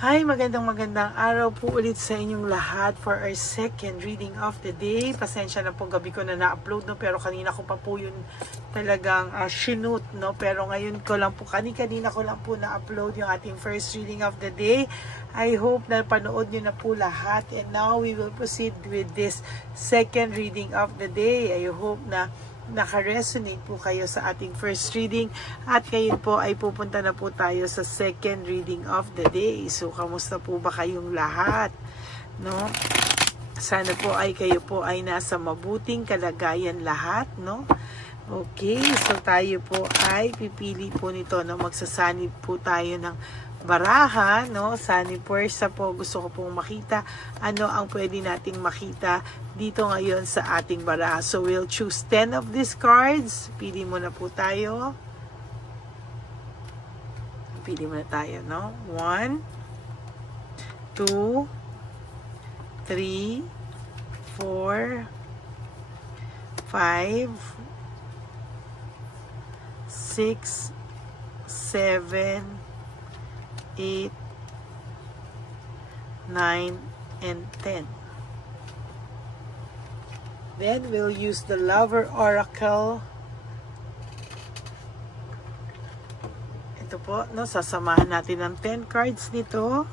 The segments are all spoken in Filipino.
Hi, magandang araw po ulit sa inyong lahat for our second reading of the day. Pasensya na po, gabi ko na na-upload, no? Pero kanina ko pa po yun talagang shoot, no? Pero ngayon ko lang po, kanina ko lang po na-upload yung ating first reading of the day. I hope na panood nyo na po lahat. And now we will proceed with this second reading of the day. I hope na naka-resonate po kayo sa ating first reading at kayo po ay pupunta na po tayo sa second reading of the day. So, kamusta po ba kayong lahat? No? Sana po ay kayo po ay nasa mabuting kalagayan lahat, no? Okay, so tayo po ay pipili po nito, no? Magsasanib po tayo ng baraha, no? Sanib pwersa po, gusto ko pong makita ano ang pwede nating makita dito ngayon sa ating baraha. So we'll choose 10 of these cards. Pili muna po tayo. Pili muna tayo, no? 1, 2, 3, 4, 5, 6, 7, 8, 9, and 10. Then we'll use the Lover Oracle. Ito po, no, sasamahan natin ng 10 cards nito.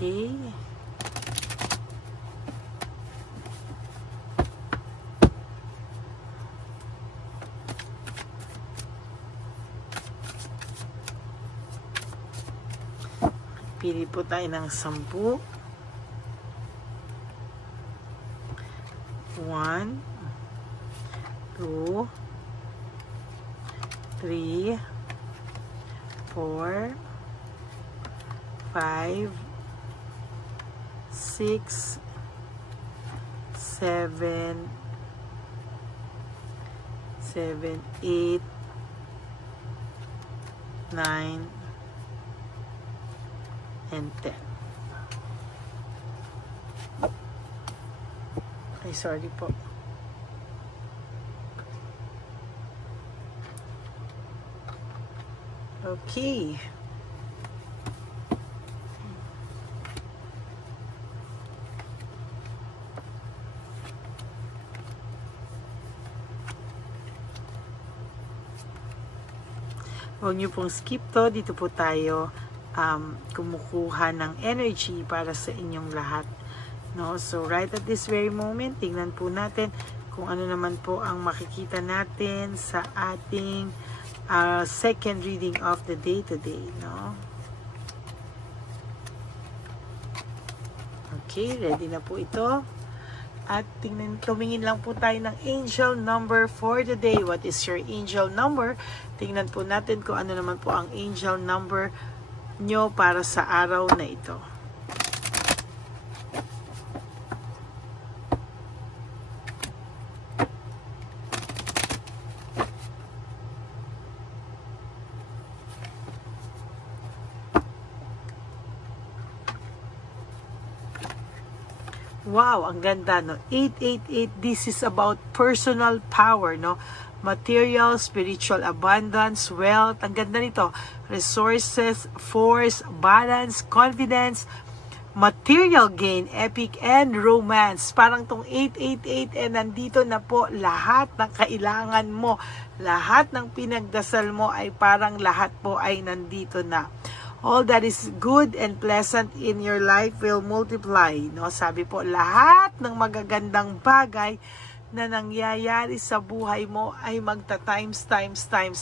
Okay. Pili po tayo ng 10. 1, 2, 3, 4, 5, 6, 7, 8, 9, and 10. Ay, sorry po. Okay. Huwag niyo pong skip to. Dito po tayo kumukuha ng energy para sa inyong lahat. No? So, right at this very moment, tingnan po natin kung ano naman po ang makikita natin sa ating second reading of the day today. No? Okay, ready na po ito. At tumingin lang po tayo ng angel number for the day. What is your angel number? Tingnan po natin kung ano naman po ang angel number nyo para sa araw na ito. Wow, ang ganda, no? 888, this is about personal power, no? Material, spiritual abundance, wealth. Ang ganda nito. Resources, force, balance, confidence, material gain, epic, and romance. Parang tong 888 nandito na po lahat ng kailangan mo. Lahat ng pinagdasal mo ay parang lahat po ay nandito na. All that is good and pleasant in your life will multiply. No? Sabi po, lahat ng magagandang bagay na nangyayari sa buhay mo ay times,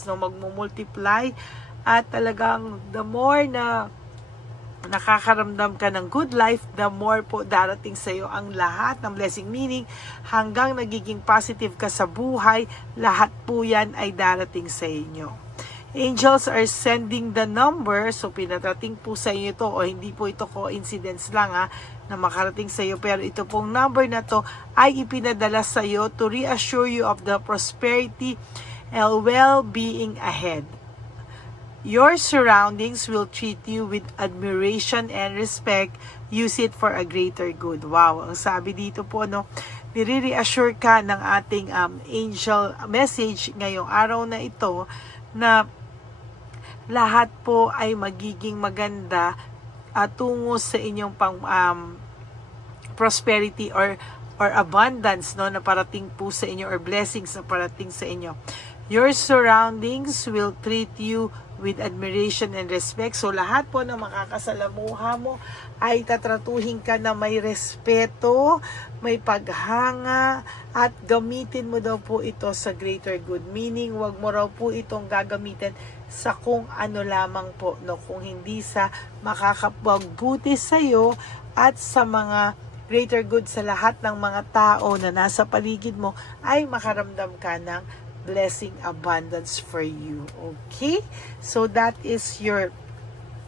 no? Magmumultiply. At talagang the more na nakakaramdam ka ng good life, the more po darating sa iyo ang lahat ng blessing. Meaning, hanggang nagiging positive ka sa buhay, lahat po yan ay darating sa inyo. Angels are sending the number, so pinatating po sa inyo ito, o hindi po ito coincidence lang na makarating sa iyo, pero ito pong number na to ay ipinadala sa iyo to reassure you of the prosperity and well-being ahead. Your surroundings will treat you with admiration and respect. Use it for a greater good. Wow, ang sabi dito po, no, nire-reassure ka ng ating angel message ngayong araw na ito na lahat po ay magiging maganda tungo sa inyong prosperity or abundance, no, na parating po sa inyo, or blessings na parating sa inyo. Your surroundings will treat you with admiration and respect. So lahat po na makakasalamuha mo ay tatratuhin ka na may respeto, may paghanga, at gamitin mo daw po ito sa greater good. Meaning, wag mo raw po itong gagamitin sa kung ano lamang po, no, kung hindi sa makakapagbuti sa iyo at sa mga greater good sa lahat ng mga tao na nasa paligid mo, ay makaramdam ka ng blessing abundance for you. Okay? So that is your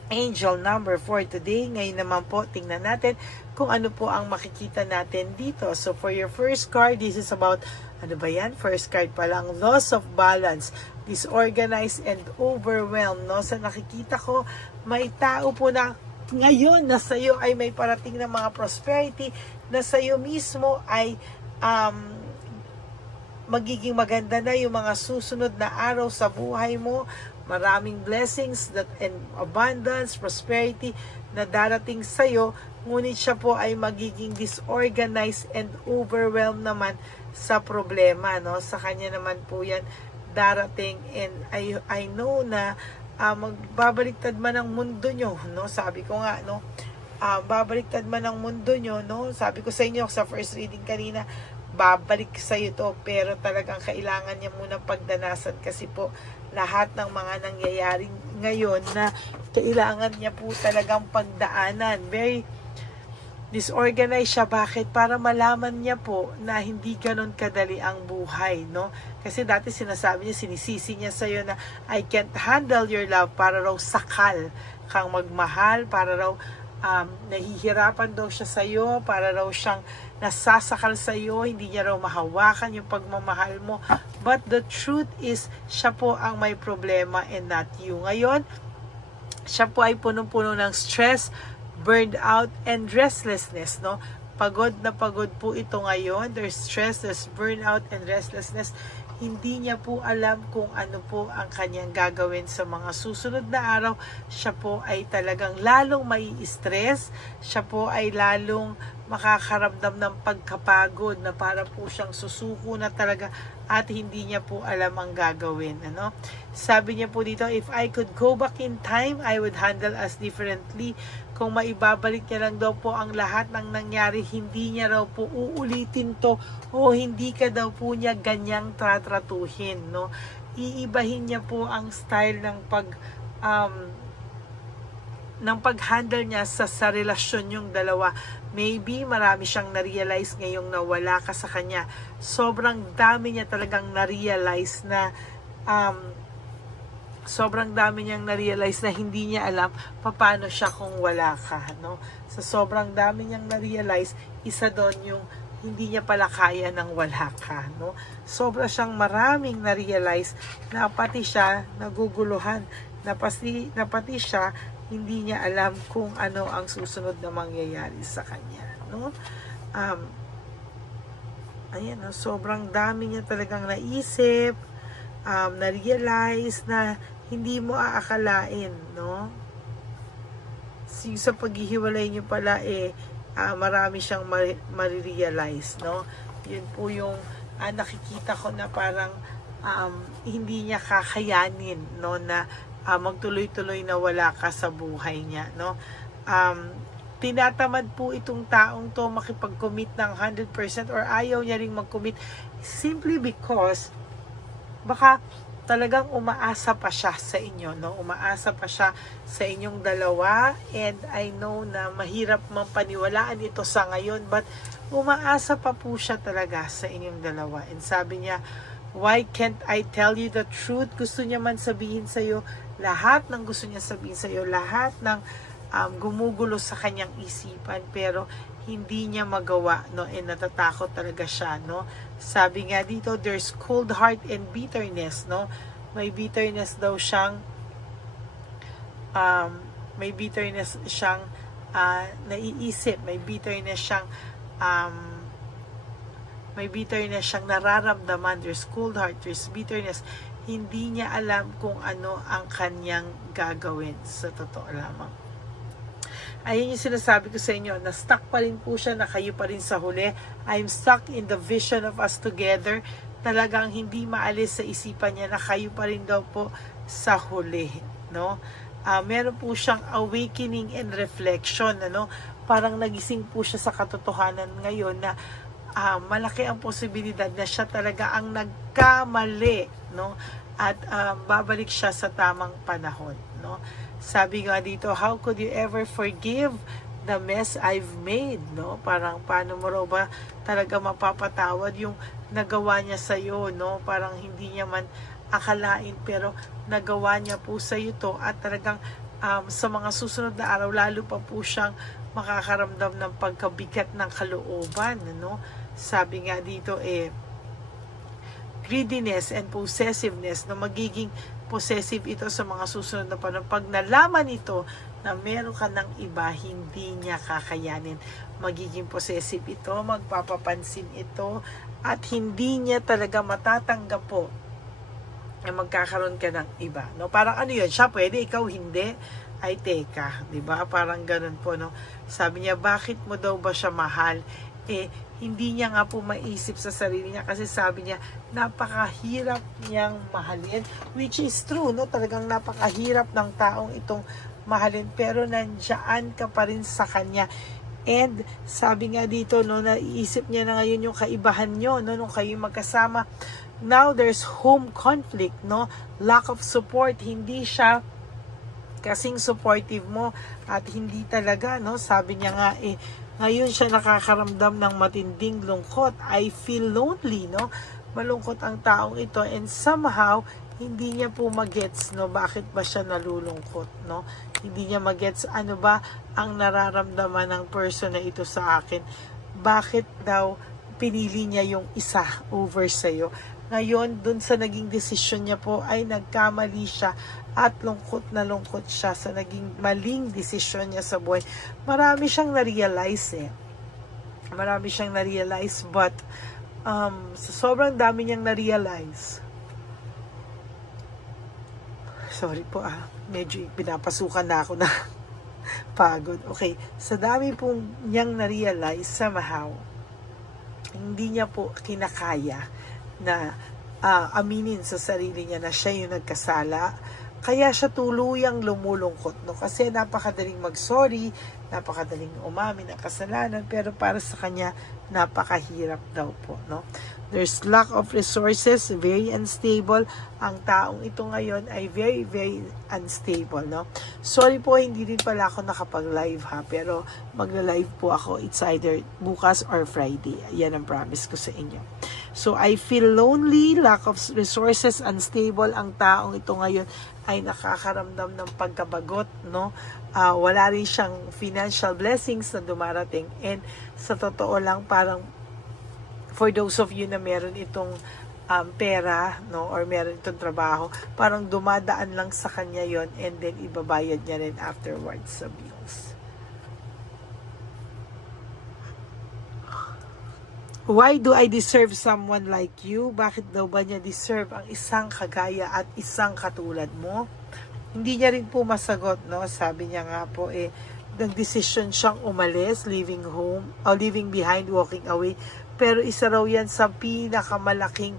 angel number for today. Ngayon naman po, tingnan natin kung ano po ang makikita natin dito. So for your first card, this is about, ano ba yan? First card pa lang, loss of balance, disorganized and overwhelmed. No? Sa nakikita ko, may tao po na ngayon na sa iyo ay may parating na mga prosperity, na sa iyo mismo ay magiging maganda na yung mga susunod na araw sa buhay mo. Maraming blessings and abundance, prosperity na darating sa'yo. Ngunit siya po ay magiging disorganized and overwhelmed naman sa problema. No? Sa kanya naman po yan darating. And I know na magbabaliktad man ang mundo nyo. No? Sabi ko nga, no? Babaliktad man ang mundo nyo. No? Sabi ko sa inyo sa first reading kanina, babalik sa iyo to, pero talagang kailangan niya munang pagdanasan, kasi po lahat ng mga nangyayari ngayon na kailangan niya po talagang pagdaanan. Very disorganized siya. Bakit? Para malaman niya po na hindi ganon kadali ang buhay, no? Kasi dati sinasabi niya, sinisisi niya sa iyo na I can't handle your love, para raw sakal kang magmahal, para raw nahihirapan daw siya sa iyo, para raw siyang nasasakal sa iyo, hindi niya raw mahawakan yung pagmamahal mo. But the truth is, siya po ang may problema and not you. Ngayon, siya po ay punong-puno ng stress, burned out, and restlessness, no? Pagod na pagod po ito ngayon. There's stress, there's burnout, and restlessness. Hindi niya po alam kung ano po ang kanyang gagawin sa mga susunod na araw. Siya po ay talagang lalong may stress. Siya po ay lalong makakaramdam ng pagkapagod, na para po siyang susuko na talaga at hindi niya po alam ang gagawin. Ano? Sabi niya po dito, if I could go back in time, I would handle us differently. Kung maibabalik niya lang daw po ang lahat ng nangyari, hindi niya raw po uulitin to, o hindi ka daw po niya ganyang tatratuhin, no? Iibahin niya po ang style ng pag-handle niya sa relasyon yung dalawa. Maybe marami siyang na-realize ngayong nawala ka sa kanya. Sobrang dami niya talagang na-realize na hindi niya alam paano siya kung wala ka, no? Sa sobrang dami niyang na-realize, isa doon yung hindi niya pala kaya nang wala ka, no? Sobra siyang maraming na-realize na pati siya naguguluhan, na pati siya hindi niya alam kung ano ang susunod na mangyayari sa kanya, no? Ayan, no? Sobrang dami niya talagang naisip, na-realize na hindi mo aakalain, no? Sa paghihiwalay niyo pala, marami siyang marirealize, no? Yun po yung nakikita ko na parang hindi niya kakayanin, no, na magtuloy-tuloy na wala ka sa buhay niya, no? Tinatamad po itong taong to makipag-commit ng 100% or ayaw niya ring mag-commit simply because baka talagang umaasa pa siya sa inyo, no? Umaasa pa siya sa inyong dalawa, and I know na mahirap mang paniwalaan ito sa ngayon, but umaasa pa po siya talaga sa inyong dalawa. And sabi niya, why can't I tell you the truth? Gusto niya man sabihin sa iyo lahat ng gusto niya sabihin sa iyo, lahat ng gumugulo sa kanyang isipan, pero hindi niya magawa, no? And natatakot talaga siya, no? Sabi nga dito, there's cold heart and bitterness, no? May bitterness daw siyang may bitterness siyang naiisip, may bitterness siyang nararamdaman, there's cold heart, there's bitterness. Hindi niya alam kung ano ang kanyang gagawin, sa totoo lamang. Ayun yung sinasabi ko sa inyo, na stuck pa rin po siya, na kayo pa rin sa huli. I'm stuck in the vision of us together. Talagang hindi maalis sa isipan niya na kayo pa rin daw po sa huli, no? Meron po siyang awakening and reflection, ano? Parang nagising po siya sa katotohanan ngayon na malaki ang posibilidad na siya talaga ang nagkamali, no? At babalik siya sa tamang panahon, no? Sabi nga dito, how could you ever forgive the mess I've made, no? Parang paano mo raw ba talaga mapapatawad yung nagawa niya sa iyo, no? Parang hindi niya man akalain, pero nagawa niya po sa iyo to, at talagang sa mga susunod na araw lalo pa po siyang makakaramdam ng pagkabigat ng kalooban, no? Sabi nga dito greediness and possessiveness, na magiging possessive ito sa mga susunod na panahon. Pag nalaman ito na meron ka ng iba, hindi niya kakayanin. Magiging possessive ito, magpapapansin ito, at hindi niya talaga matatanggap po na magkakaroon ka ng iba, no? Parang ano yun, siya pwede, ikaw hindi. Ay teka, 'di ba? Parang ganun po, no? Sabi niya, bakit mo daw ba siya mahal? Hindi niya nga po maisip sa sarili niya, kasi sabi niya, napakahirap niyang mahalin, which is true, no? Talagang napakahirap ng taong itong mahalin, pero nandiyan ka pa rin sa kanya. And sabi nga dito, no, naiisip niya na ngayon yung kaibahan nyo, no, nung kayo magkasama. Now there's home conflict, no? Lack of support, hindi siya kasing supportive mo, at hindi talaga, no? Sabi niya nga ngayon siya nakakaramdam ng matinding lungkot. I feel lonely, no? Malungkot ang taong ito, and somehow hindi niya po magets, no, bakit ba siya nalulungkot, no? Hindi niya magets ano ba ang nararamdaman ng person na ito sa akin. Bakit daw pinili niya yung isa over sa'yo? Ngayon, dun sa naging desisyon niya po ay nagkamali siya, at lungkot na lungkot siya sa naging maling desisyon niya sa buhay. Marami siyang na-realize Marami siyang na-realize, but sa sobrang dami niyang na-realize, sorry po medyo pinapasukan na ako na pagod. Okay, sa dami pong niyang na-realize, somehow hindi niya po kinakaya na aminin sa sarili niya na siya yung nagkasala. Kaya siya tuluyang lumulungkot, no? Kasi napakadaling mag-sorry, napakadaling umamin ng kasalanan, pero para sa kanya napakahirap daw po, no? There's lack of resources, very unstable. Ang taong ito ngayon ay very, very unstable, no? Sorry po, hindi rin pala ako nakapag-live pero magla-live po ako. It's either bukas or Friday. Yan ang promise ko sa inyo. So, I feel lonely, lack of resources, unstable. Ang taong ito ngayon ay nakakaramdam ng pagkabagot, no? Wala rin siyang financial blessings na dumarating. And sa totoo lang, parang for those of you na meron itong pera, no, or meron itong trabaho, parang dumadaan lang sa kanya yon, and then ibabayad niya rin afterwards sa bills. Why do I deserve someone like you? Bakit daw ba niya deserve ang isang kagaya at isang katulad mo? Hindi niya rin po masagot, no? Sabi niya nga po, nag-decision siyang umalis, leaving home, or leaving behind, walking away. Pero isa raw yan sa pinakamalaking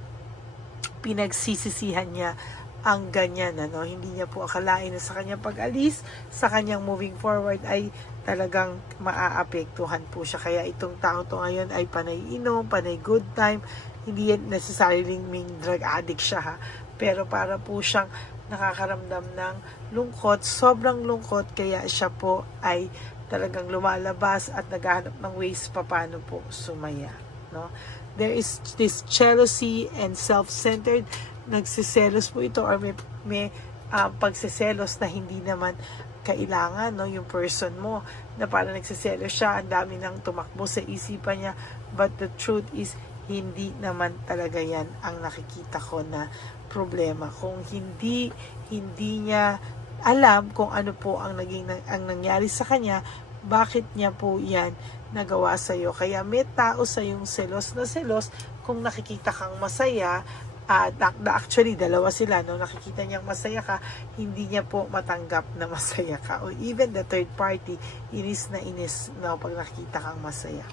pinagsisisihan niya, ang ganyan, ano? Hindi niya po akalain na sa kanyang pag-alis, sa kanyang moving forward ay talagang maaapektuhan po siya. Kaya itong tao to ngayon ay panay inom, panay good time. Hindi yan necessarily mean drug addict siya, pero para po siyang nakakaramdam ng lungkot, sobrang lungkot, kaya siya po ay talagang lumalabas at naghahanap ng ways paano po sumaya, no? There is this jealousy and self-centered. Nagsiselos po ito, or may pagsiselos na hindi naman kailangan, no? Yung person mo na parang nagsiselos siya, ang dami nang tumakbo sa isipan niya, but the truth is hindi naman talaga yan ang nakikita ko na problema. Kung hindi niya alam kung ano po ang nangyari sa kanya, bakit niya po yan nagawa sa iyo. Kaya may tao sa yung selos na selos kung nakikita kang masaya. Actually, dalawa sila, no? Nakikita niyang masaya ka, hindi niya po matanggap na masaya ka. O even the third party, inis na inis, no, pag nakikita kang masaya.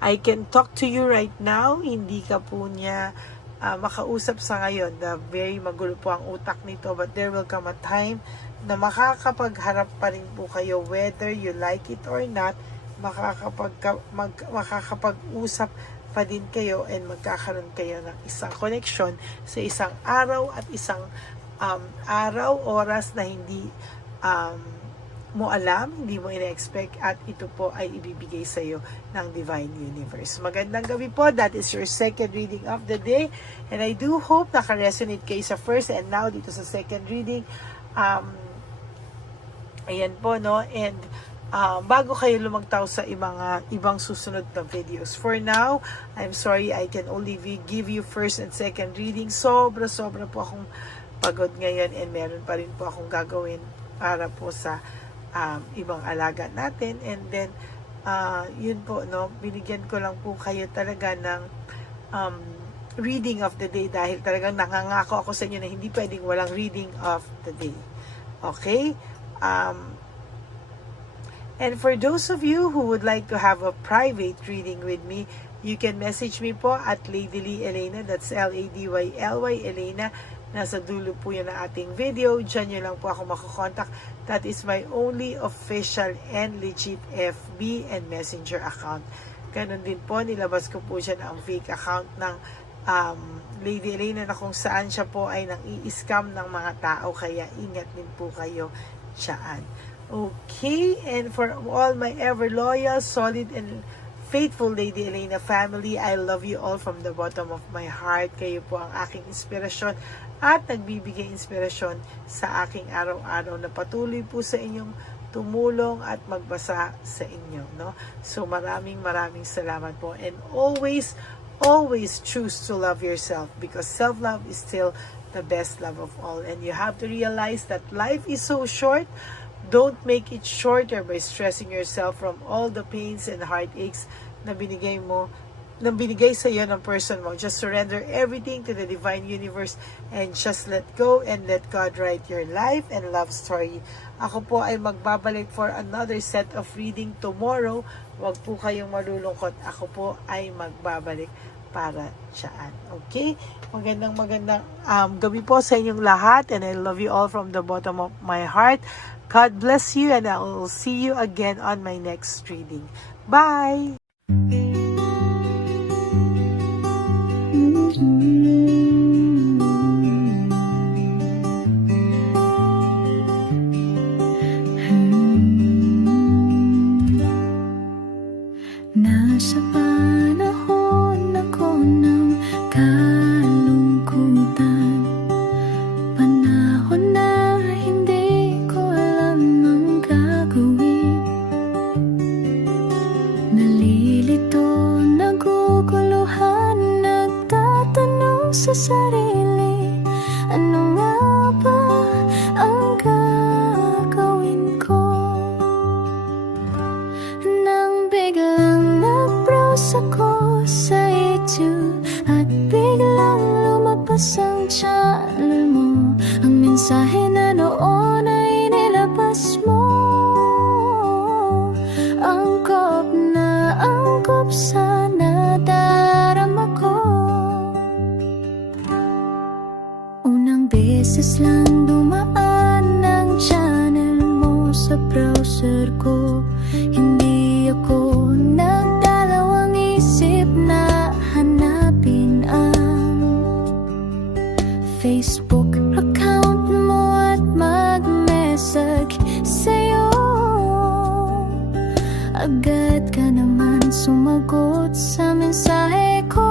I can talk to you right now, hindi ka po niya makausap sa ngayon. Very magulo po ang utak nito, but there will come a time na makakapagharap pa rin po kayo, whether you like it or not. Makakapag-usap pa din kayo and magkakaroon kayo ng isang connection sa isang araw at isang oras na hindi mo alam, hindi mo ina-expect, at ito po ay ibibigay sa iyo ng Divine Universe. Magandang gabi po. That is your second reading of the day. And I do hope naka-resonate kayo sa first and now dito sa second reading. Ayan po, no? And bago kayo lumagtaw sa ibang susunod na videos. For now, I'm sorry, I can only give you first and second reading. Sobra po akong pagod ngayon and meron pa rin po akong gagawin para po sa ibang alaga natin. And then, yun po, no, binigyan ko lang po kayo talaga ng reading of the day dahil talagang nangangako ako sa inyo na hindi pwedeng walang reading of the day. Okay? And for those of you who would like to have a private reading with me, you can message me po at Lady Lee Elena. That's Ladyly Elena. Nasa dulo po yun ng ating video. Diyan nyo lang po ako makakontakt. That is my only official and legit FB and Messenger account. Ganon din po, nilabas ko po dyan ang fake account ng Lady Elena na kung saan siya po ay nang i-scam ng mga tao. Kaya ingat din po kayo dyan. Okay, and for all my ever loyal, solid, and faithful Lady Elena family, I love you all from the bottom of my heart. Kayo po ang aking inspirasyon at nagbibigay inspirasyon sa aking araw-araw na patuloy po sa inyong tumulong at magbasa sa inyo, no? So maraming salamat po, and always choose to love yourself, because self-love is still the best love of all. And you have to realize that life is so short. Don't make it shorter by stressing yourself from all the pains and heartaches na binigay sa iyo ng person mo. Just surrender everything to the Divine Universe and just let go and let God write your life and love story. Ako po ay magbabalik for another set of reading tomorrow. Huwag po kayong malulungkot. Ako po ay magbabalik para dyan. Okay? Magandang gabi po sa inyong lahat, and I love you all from the bottom of my heart. God bless you, and I will see you again on my next reading. Bye! Nasa panahon ako ng kalungkutan, panahon na hindi ko alam ang gagawin. Nalilito, naguguluhan, nagtatanong sa sarili, ano nga ba ang gagawin ko? Nang biglang nag-browse ako sa YouTube at biglang lumabas ang channel mo, ang mensahe na noon ay nilabas mo. Angkop sa nadarama ko. Unang beses lang dumaan ang channel mo sa browser ko. Hindi ako nagdalawang isip na hanapin ang Facebook account mo at mag-message sa'yo. Agad ka naman sumagot sa mensahe ko.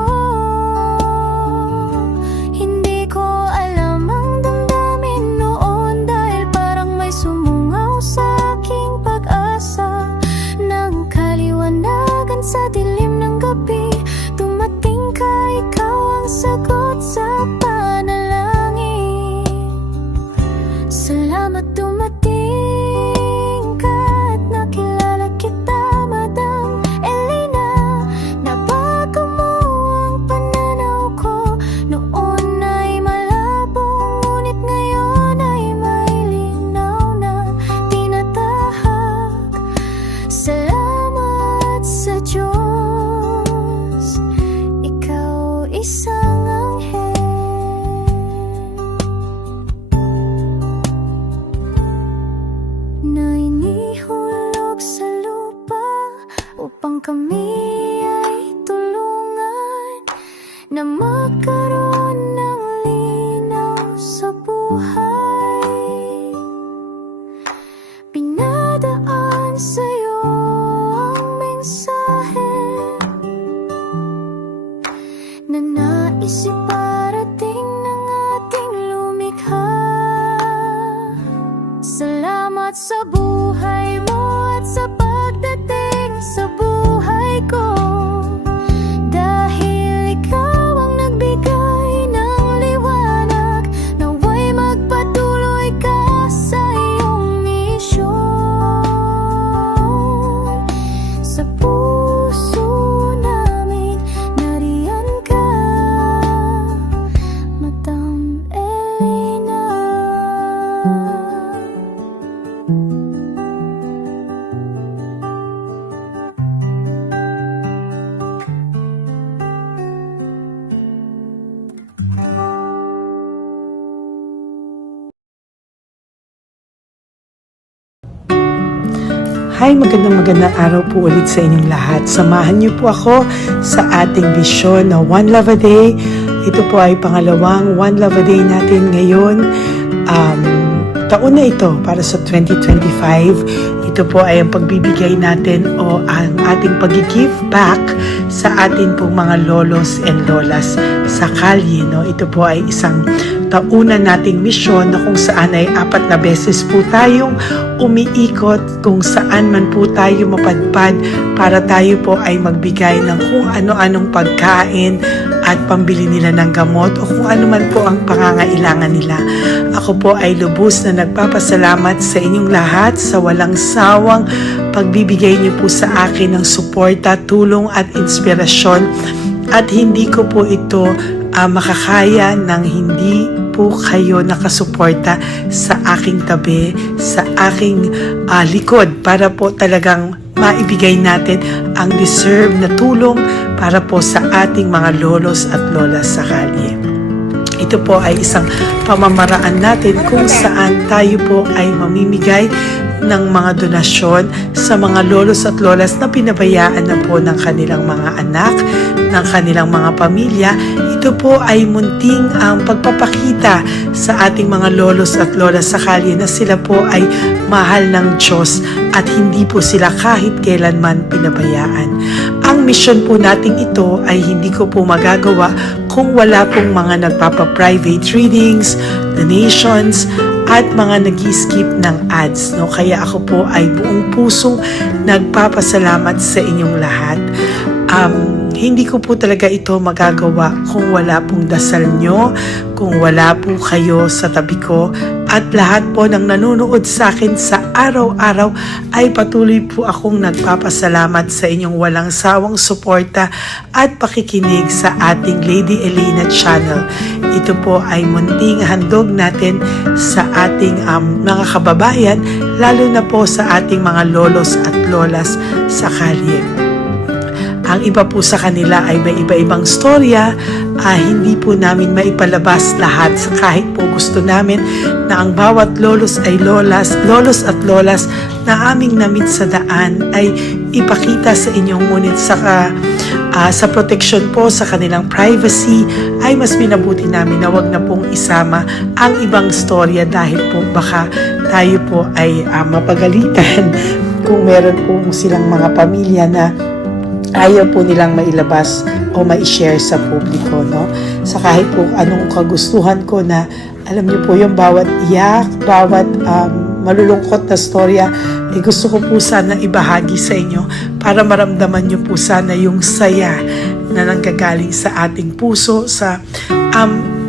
Hindi ko alam ang damdamin noon, dahil parang may sumungaw sa aking pag-asa. Nang kaliwanagan sa dilim ng gabi, dumating ka, ikaw ang sagot sa panalangin. Salamat na inihulog sa lupa upang kami ay tulungan na magkaroon ng linaw sa buhay. Pinadaan sa'yo ang mensahe na nais iparating ng ating lumikha. Salamat sa buhay mo at sa pagdating sa buhay ko, dahil ikaw ang nagbigay ng liwanag. Naway magpatuloy ka sa iyong misyon. Sa puso namin nariyan ka, Madam Elena. Hi, magandang araw po ulit sa inyong lahat. Samahan niyo po ako sa ating vision na One Love a Day. Ito po ay pangalawang One Love a Day natin ngayon. Taon na ito para sa 2025. Ito po ay ang pagbibigay natin o ang ating pag-give back sa atin pong mga lolos and lolas sa kalye. No? Ito po ay isang taunan nating misyon na kung saan ay 4 na beses po tayong umiikot kung saan man po tayo mapadpad para tayo po ay magbigay ng kung ano-anong pagkain at pambili nila ng gamot o kung ano man po ang pangangailangan nila. Ako po ay lubos na nagpapasalamat sa inyong lahat sa walang sawang pagbibigay niyo po sa akin ng suporta, tulong at inspirasyon, at hindi ko po ito makakaya ng hindi po kayo nakasuporta sa aking tabi, sa aking likod para po talagang maibigay natin ang deserve na tulong para po sa ating mga lolos at lolas sa kalye. Ito po ay isang pamamaraan natin kung saan tayo po ay mamimigay ng mga donasyon sa mga lolos at lolas na pinabayaan na po ng kanilang mga anak, ng kanilang mga pamilya. Ito po ay munting ang pagpapakita sa ating mga lolos at lolas sa kalye na sila po ay mahal ng Diyos at hindi po sila kahit kailanman pinabayaan. Ang mission po nating ito ay hindi ko po magagawa kung wala pong mga nagpapa-private readings, donations, at mga nag-skip ng ads. No? Kaya ako po ay buong pusong nagpapasalamat sa inyong lahat. Hindi ko po talaga ito magagawa kung wala pong dasal nyo, kung wala po kayo sa tabi ko, at lahat po ng nanonood sa akin sa araw-araw ay patuloy po akong nagpapasalamat sa inyong walang sawang suporta at pakikinig sa ating Lady Elena channel. Ito po ay munting handog natin sa ating mga kababayan, lalo na po sa ating mga lolos at lolas sa kalye. Ang iba po sa kanila ay may iba-ibang storya, hindi po namin maipalabas lahat kahit po gusto namin na ang bawat lolos ay lolos at lolas na aming namit sa daan ay ipakita sa inyong, ngunit sa protection po sa kanilang privacy ay mas minabuti namin na wag na pong isama ang ibang storya dahil po baka tayo po ay mapagalitan kung meron po silang mga pamilya na ayaw po nilang mailabas o ma-share sa publiko, no? Sa kahit po anong kagustuhan ko na, alam niyo po yung bawat iyak, bawat malulungkot na storya, gusto ko po sana ibahagi sa inyo para maramdaman niyo po sana yung saya na nanggagaling sa ating puso, sa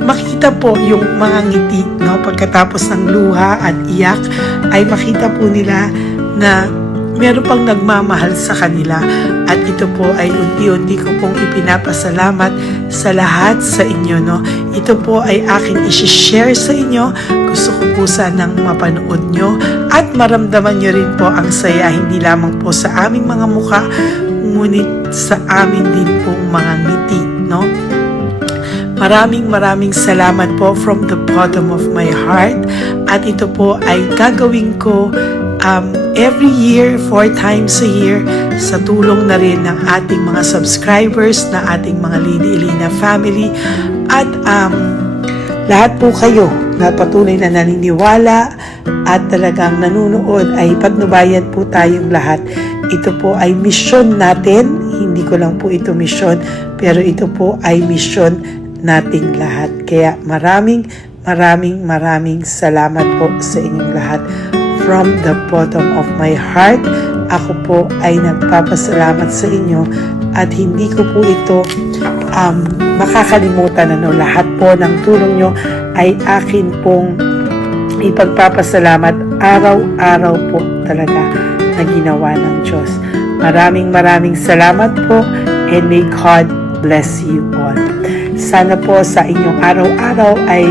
makita po yung mga ngiti, no? Pagkatapos ng luha at iyak ay makita po nila na meron pang nagmamahal sa kanila, at ito po ay unti-unti ko pong ipinapasalamat sa lahat sa inyo, no? Ito po ay aking isi-share sa inyo. Gusto ko po sanang mapanood nyo at maramdaman nyo rin po ang saya, hindi lamang po sa aming mga mukha, ngunit sa amin din pong mga ngiti, no? Maraming salamat po from the bottom of my heart, at ito po ay gagawin ko every year, 4 times a year, sa tulong na rin ng ating mga subscribers, na ating mga Lady Elena family, at lahat po kayo na patuloy na naniniwala at talagang nanunood, ay patnubayan po tayong lahat. Ito po ay mission natin, hindi ko lang po ito mission, pero ito po ay mission nating lahat. Kaya maraming salamat po sa inyong lahat. From the bottom of my heart, ako po ay nagpapasalamat sa inyo at hindi ko po ito makakalimutan. Lahat po ng tulong nyo ay akin pong ipagpapasalamat araw-araw po talaga na ginawa ng Diyos. Maraming salamat po, and may God bless you all. Sana po sa inyong araw-araw ay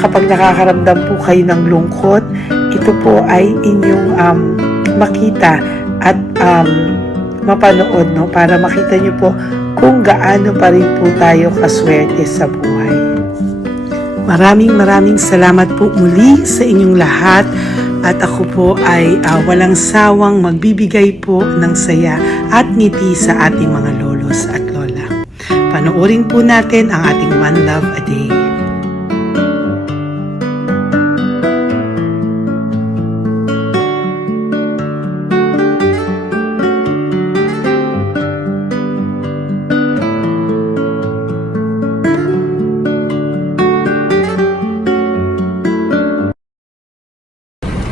kapag nakakaramdam po kayo ng lungkot, ito po ay inyong makita at mapanood, para makita nyo po kung gaano pa rin po tayo kaswerte sa buhay. Maraming salamat po muli sa inyong lahat, at ako po ay walang sawang magbibigay po ng saya at ngiti sa ating mga lolos at lola. Panoorin po natin ang ating One Love a Day.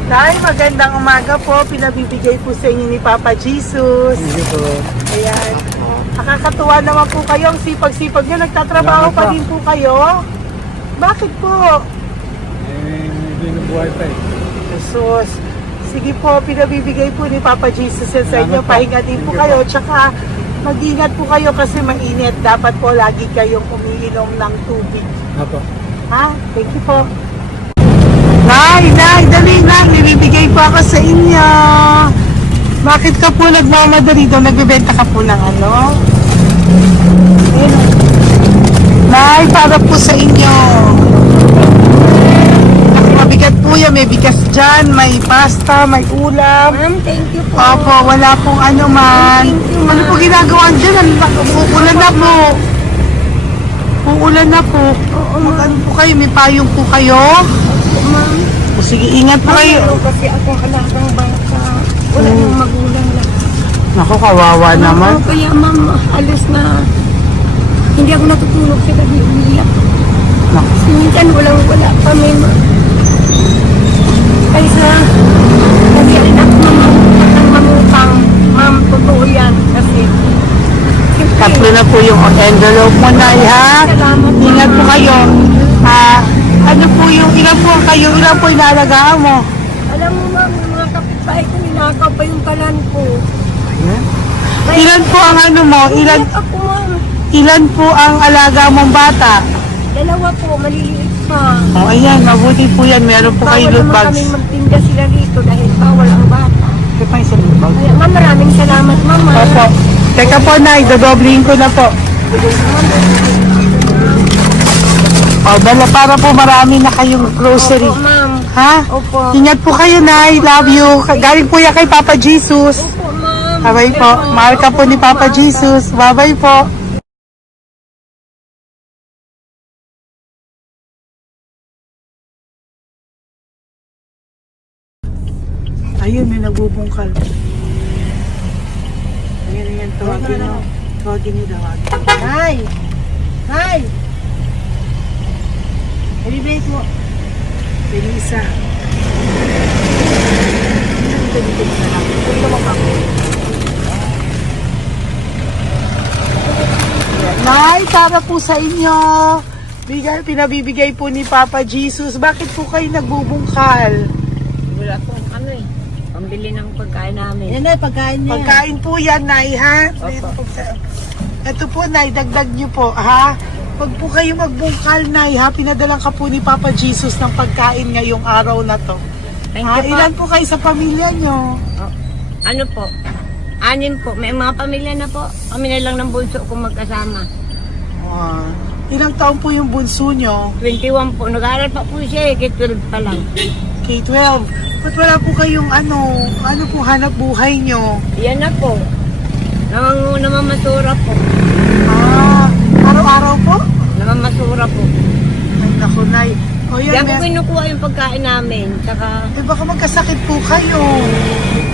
Nay, magandang umaga po. Pinabibigay po sa inyo ni Papa Jesus. Hindi po. Ayan. Nakakatuwa naman po kayo. Ang sipag-sipag nyo. Nagtatrabaho pa din po kayo. Bakit po? Hindi nabuhay pa eh. Jesus. Sige po, pinabibigay po ni Papa Jesus yan sa inyo. Salamat po. Pahinga din po kayo. Tsaka mag-ingat po kayo kasi mainit. Dapat po lagi kayong umiinom ng tubig. Apo. Ha? Thank you po. Nay, dali lang. Nibibigay po ako sa inyo. Bakit ka po nagmamadali doon? Nagbebenta ka po ng ano? Ayun. Nay, para po sa inyo. Mabigat po yan. May bigas dyan, may pasta, may ulam. Ma'am, thank you po. Opo, wala pong ano man. Ano po ginagawa dyan? Uulan na po. Uulan na po. Mag-ano po kayo? May payong po kayo? Ma'am, O sige, ingat po kayo. meron kasi akong alagang bata. Wala nang magulang lang. Naku, kawawa naman. Oo, kaya ma'am, halos na hindi ako natutulog sa gabi. Umiyak. Naku. Minsan wala pa may kaysa nag-ialak ng mamutang. Ma'am, totoo yan. Kasi Tatlo na po yung envelope mo, Nay, ha? Salamat. Ingat po kayo. Ano po yung, ilan po inaalagaan mo? alam mo ma'am, yung mga kapitbahay ko, ninakaw pa yung kalan ko. Ilan po ang ano mo? Umiyak ako ma'am. Ilan po ang alaga mong bata? Dalawa po, maliliit pa. O, ayan, mabuti po yan. Meron po kayo Bawal loot naman bags. kami magtinda sila rito dahil bawal ang bata. Ito pa yung sa loot bag. Kaya ma'am, maraming salamat mama. Opo. Teka po, Nay, dodoblihin ko na po. O, dala para po marami na kayong grocery. Opo ma'am. Ha? Opo. Ingat po kayo, Nay. Love you. Galing po yan kay Papa Jesus. Opo ma'am. Bye-bye po. Mahal ka po ni Papa Jesus. Bye-bye po. Ayun, may nagbubungkal. Ayan, tawagin nyo. Tawagin nyo daw. Hi! Hi! Ibibigay mo. Belisa. Dito na lang. Dito mo pa. Nay, para po sa inyo. Pinabibigay po ni Papa Jesus. Bakit po kayo nagbubungkal? Wala po ano eh. Pambili ng pagkain namin. Yan na, pagkain niya. Pagkain po yan, Nay, ha? Ito po, Nay, dagdag niyo po, ha? Pag po kayo magbungkal, Nay, ha? Pinadalang ka po ni Papa Jesus ng pagkain ngayong araw na to. Thank Ha? you po. Ilan po kayo sa pamilya nyo? Ano po? 6 po. May mga pamilya na po. Kami na lang ng bunso kung magkasama. Ilang taon po yung bunso nyo? 21 po. Nag-aaral pa po siya eh. Kaya 12 pa lang. K-12. Ba't wala po kayong ano po hanap buhay nyo? Yan na po. Namamasura po. Araw-araw po? Namamasura po. Ay, naku, Nay. O yan, Diyan ko kinukuha yung pagkain namin. Tsaka, baka magkasakit po kayo.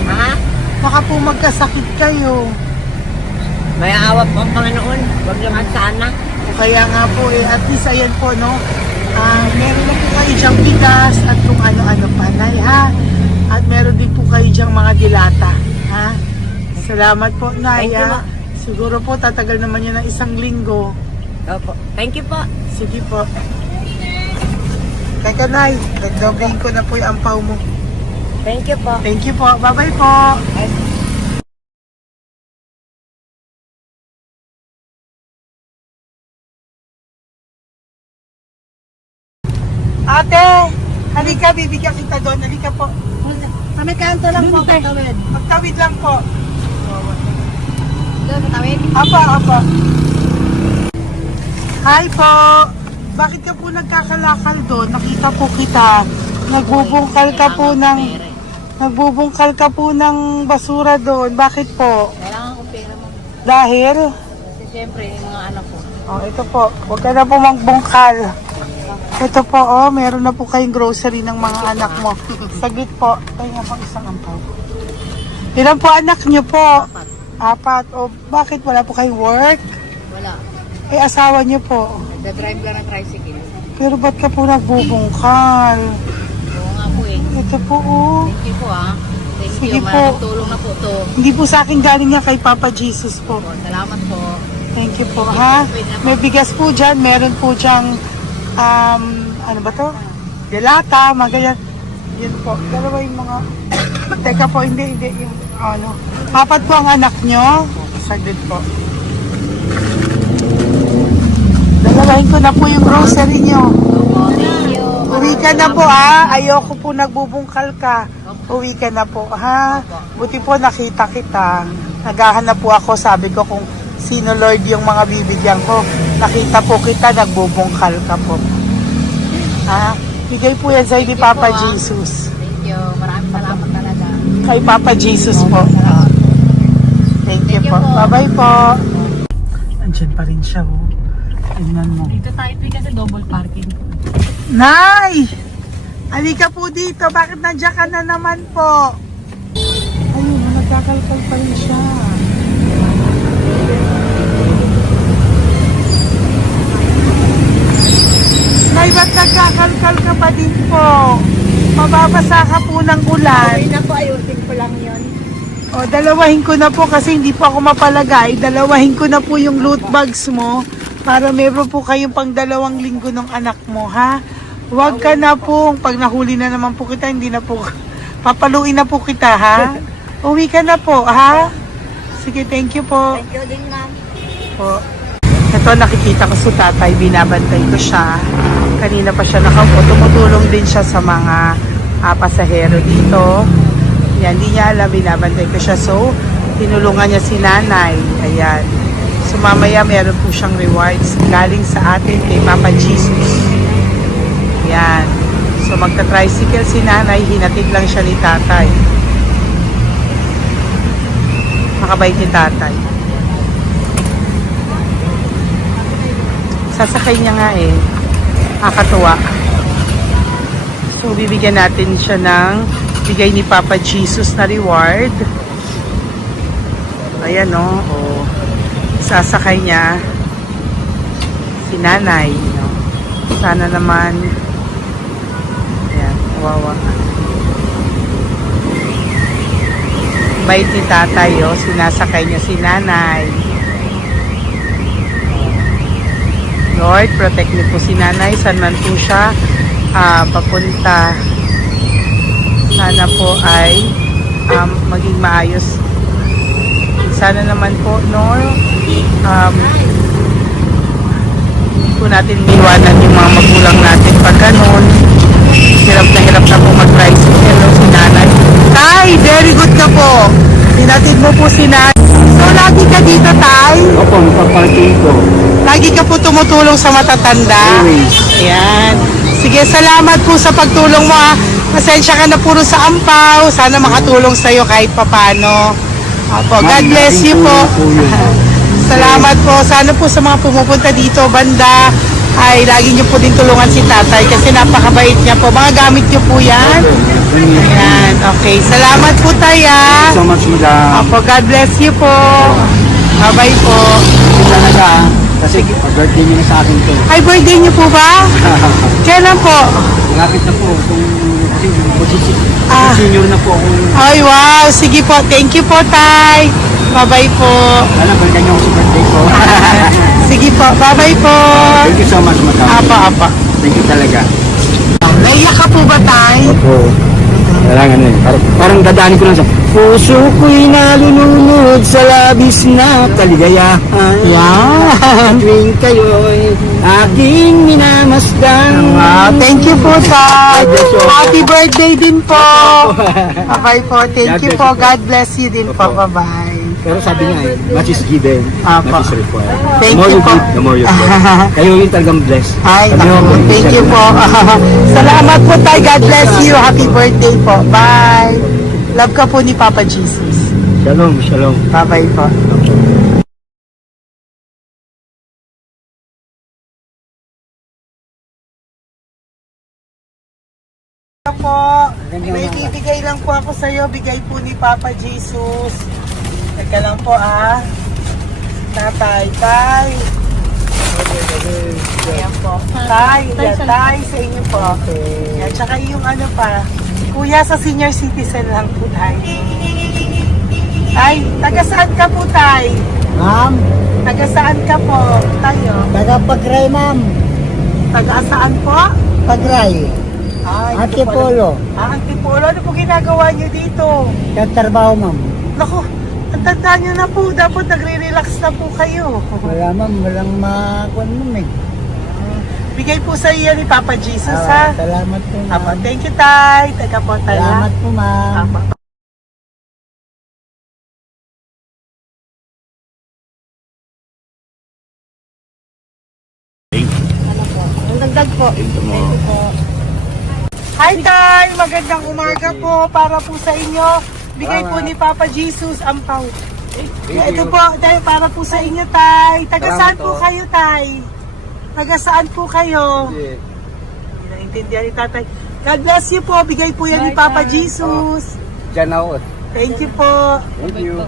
ha? Baka po magkasakit kayo. May awa po ang Panginoon. Huwag lang at sana. O kaya nga po, at least ayan po, no? Meron na po kayo diyang bigas at kung ano-ano pa, Nay, ha? At meron din po kayo diyang mga dilata, ha? Salamat po, Nay, Thank you, ha? Ma. Siguro po, tatagal naman yan ng 1 linggo. Opo. Thank you po. Sige po. Teka, Nay, nagdobling ko na po yung ampaw mo. Thank you po. Thank you po. Bye-bye po. Ate, halika, bibigyan kita doon. Halika po. Kami kanto lang po, Te. katawid. Magtawid lang po. Doon, katawid. Apa. Hi po. Bakit ka po nagkakalakal doon? Nakita po kita. Nagbubungkal ka po ng basura doon. Bakit po? Kailangan ko pera mo. Dahil? Kasi siyempre, yung mga anak ko. Oh, ito po. Huwag ka na po magbungkal. Ito po, oh, meron na po kayong grocery ng mga anak mo. Saglit po. Tayo nga po isang ampaw. Ilan po anak nyo po? 4. O, bakit wala po kayong work? Wala. Eh, asawa nyo po. Nagda-drive lang ng tricycle. Pero ba't ka po nagbubungkal? Oo nga po eh. Ito po, oh. Thank you po ah. Thank Sige you. po. Malaking tulong na po to. Hindi po sa akin galing nga kay Papa Jesus po. Po, salamat po. Thank you po, ha? May bigas po dyan. Meron po dyang, ano ba to? Delata, mga ganyan. Yun po. Dalawa yung mga... Teka po, hindi. Yung, ano. 4 po ang anak nyo. Saglit po. Dalawahin ko na po yung grocery nyo. Thank you. Uwi ka na po, ha? Ayoko po nagbubungkal ka. Uwi ka na po, ha? Buti po nakita kita. Naghahanap po ako, sabi ko kung sino Lord yung mga bibigyan ko. Nakita po kita, nagbubungkal ka po. Ha? Bigay po yan sa'yo ni Papa Jesus. Thank you. Maraming salamat talaga. Kay Papa Jesus po. Thank you po. Bye-bye po. Andyan pa rin siya, oh. Tingnan mo. Dito tayo kasi double parking. Nay! Halika po dito. Bakit nandiyan ka na naman po? Ayun, nagkakalkal pa rin siya. Nay, ba't nagkakalkal ka pa din po? Mababasa ka po ng ulan. Ay na po, ayusin ko lang yun. O, dalawahin ko na po kasi hindi po ako mapalagay. Dalawahin ko na po yung loot bags mo para meron po kayong pang 2 linggo ng anak mo, ha? Huwag ka na po. Pag nahuli na naman po kita, hindi na po. Papaluin na po kita, ha? Uwi ka na po, ha? Sige, thank you po. Thank you din, ma'am. Po. Ito, nakikita ko sa tatay, binabantay ko siya. Kanina pa siya nakaupo. Tumutulong din siya sa mga pasahero dito. Yan, hindi niya alam, binabantay ko siya. So, tinulungan niya si nanay. Ayan. So, mamaya meron po siyang rewards galing sa atin kay Papa Jesus. Yan. So, magta-tricycle si nanay. Hinatid lang siya ni tatay. Makabait ni tatay. Sasakay niya nga eh. Nakakatuwa. So, bibigyan natin siya ng bigay ni Papa Jesus na reward. Ayan o. Oh. Sasakay niya si nanay. No? Sana naman. Ayan. Wawa. Bait ni tatay o. Oh. Sinasakay niya si nanay. Lord, protect niyo po si nanay. Saan man po siya papunta. Sana po ay maging maayos. Sana naman po, Lord, hindi po natin iwanan yung mga magulang natin pag ganun. Hirap na po mag-tricycle no, si nanay. Tay, very good ka po. Hinatid mo po si nanay. So, lagi ka dito, Tay? Opo, paparking ko. Lagi ka po tumutulong sa matatanda? Always. Ayan. Sige, salamat po sa pagtulong mo ha. Pasensya ka na puro sa ampaw. Sana makatulong sa'yo kahit papano. Opo, God bless you po. Salamat po. Sana po sa mga pumupunta dito, banda, ay lagi niyo po din tulungan si tatay kasi napakabait niya po. Mga gamit niyo po yan. Ayan, okay. Salamat po tayo. So much, madam. Opo, God bless you po. Bye-bye po. Talaga, kasi birthday niyo na sa akin to. Ay, birthday niyo po ba? Kailan po? Malapit na po. Ah. Senior na po ako. Ay, wow. Sige po. Thank you po, tay. Bye-bye po. Alam, balikan niyo ako sa birthday ko. Sige po. Bye-bye po. Thank you so much, madam. Apa. Thank you talaga. Naiyak ka po ba, tay? Opo. Kailangan eh. Parang dadaanin ko lang sa puso ko'y nalulunod sa labis na kaligayahan. Yan. Tuwing kayo'y aking minamasdan. Thank you po, tay. God bless you. Happy birthday din po. Bye-bye po. Thank God you bless po. you. God bless you din po. Opo. Bye-bye. Pero sabi nga eh, much is given, Apo. much is required. Thank The more you you po. give, the more you get. Kayo yung talagang blessed. Ay, Sabi naku. mo, Thank you po. Salamat po, tay. God bless you. Happy birthday po. Bye. Love ka po ni Papa Jesus. Shalom, shalom. Bye-bye po. Po, may bibigay lang po ako sa iyo, bigay po ni Papa Jesus. Teka lang po Tatay, tay. Ayan po. Tay, tay sa inyo po. Yan, tsaka yung ano pa, kuya sa senior citizen lang po tayo. Tay, taga saan ka po, tay? Ma'am, Taga saan ka po, tayo? taga Pagray, ma'am. Taga saan po? Pagray. Ay, Antipolo. Antipolo, ano po ginagawa niyo dito? Nagtrabaho, ma'am. Naku, ang tanda niyo na po, dapat nagre-relax na po kayo. Wala, ma'am. Walang makuan, ma'am, eh. Bigay po sa iyo ni Papa Jesus, ha? Salamat po, ma'am. Apo, thank you, tay. Teka po, tay. Salamat po, ma'am. Apo. Ang dagdag po. Hi, tay. Magandang umaga po para po sa inyo. Bigay po ni Papa Jesus ang pau. Ito po, tay, para po sa inyo, tay. Taga saan po kayo, tay? Taga saan po kayo? Hindi naintindihan ni tatay. God bless you po. Bigay po yan ni Papa Jesus. Diyan ako. Thank you po. Thank you.